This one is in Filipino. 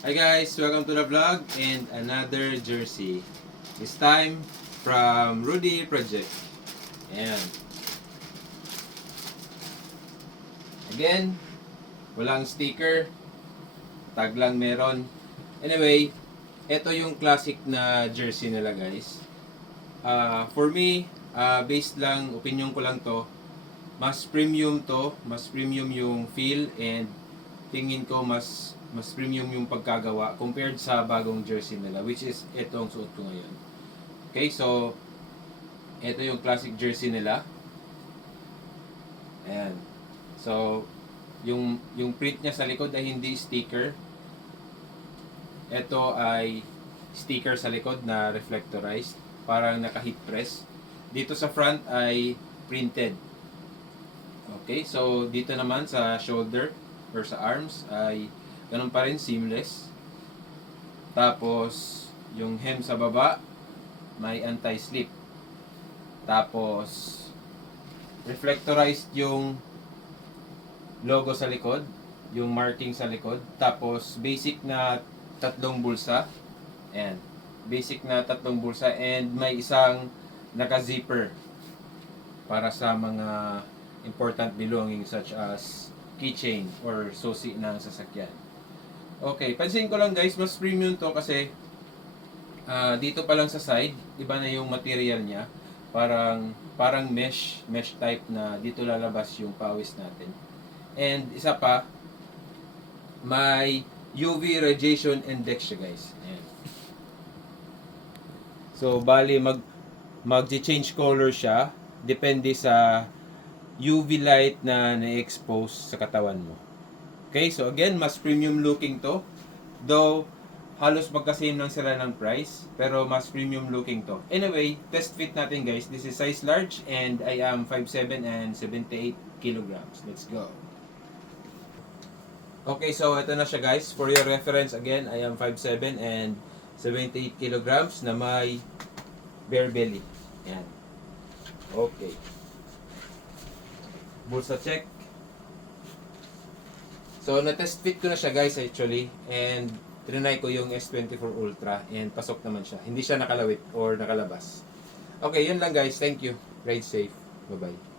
Hi guys, welcome to the vlog and another jersey. This time from Rudy Project. Ayan. Again, walang sticker. Tag lang meron. Anyway, ito yung classic na jersey nila guys. For me, based lang, opinion ko lang to. Mas premium to, mas premium yung feel and tingin ko mas premium yung pagkagawa compared sa bagong jersey nila, which is itong suot ko ngayon. Okay, so ito yung classic jersey nila. Ayan. So yung print niya sa likod ay hindi sticker. Ito ay sticker sa likod na reflectorized, parang naka-heat press. Dito sa front ay printed. Okay, so dito naman sa shoulder or sa arms ay ganun pa rin, seamless. Tapos yung hem sa baba may anti-slip. Tapos reflectorized yung logo sa likod, yung marking sa likod. Tapos basic na tatlong bulsa. Ayan. Basic na tatlong bulsa and may isang naka-zipper para sa mga important belongings such as keychain or susi ng sasakyan. Okay, pansin ko lang guys, mas premium to kasi dito pa lang sa side, iba na yung material niya. Parang mesh type na dito lalabas yung pawis natin. And isa pa, may UV radiation index siya guys. Ayan. So bali mag-change color siya depende sa UV light na na-expose sa katawan mo. Okay, so again, mas premium looking to. Though, halos magka-same lang sila ng price, pero mas premium looking to. Anyway, test fit natin guys. This is size large and I am 5'7 and 78 kilograms. Let's go. Okay, so ito na siya guys. For your reference again, I am 5'7 and 78 kilograms na may bare belly. Yan. Okay. Bulsa check. So, na-test fit ko na siya guys actually. And, trinay ko yung S24 Ultra. And, pasok naman siya. Hindi siya nakalawit or nakalabas. Okay, yun lang guys. Thank you. Ride safe. Bye-bye.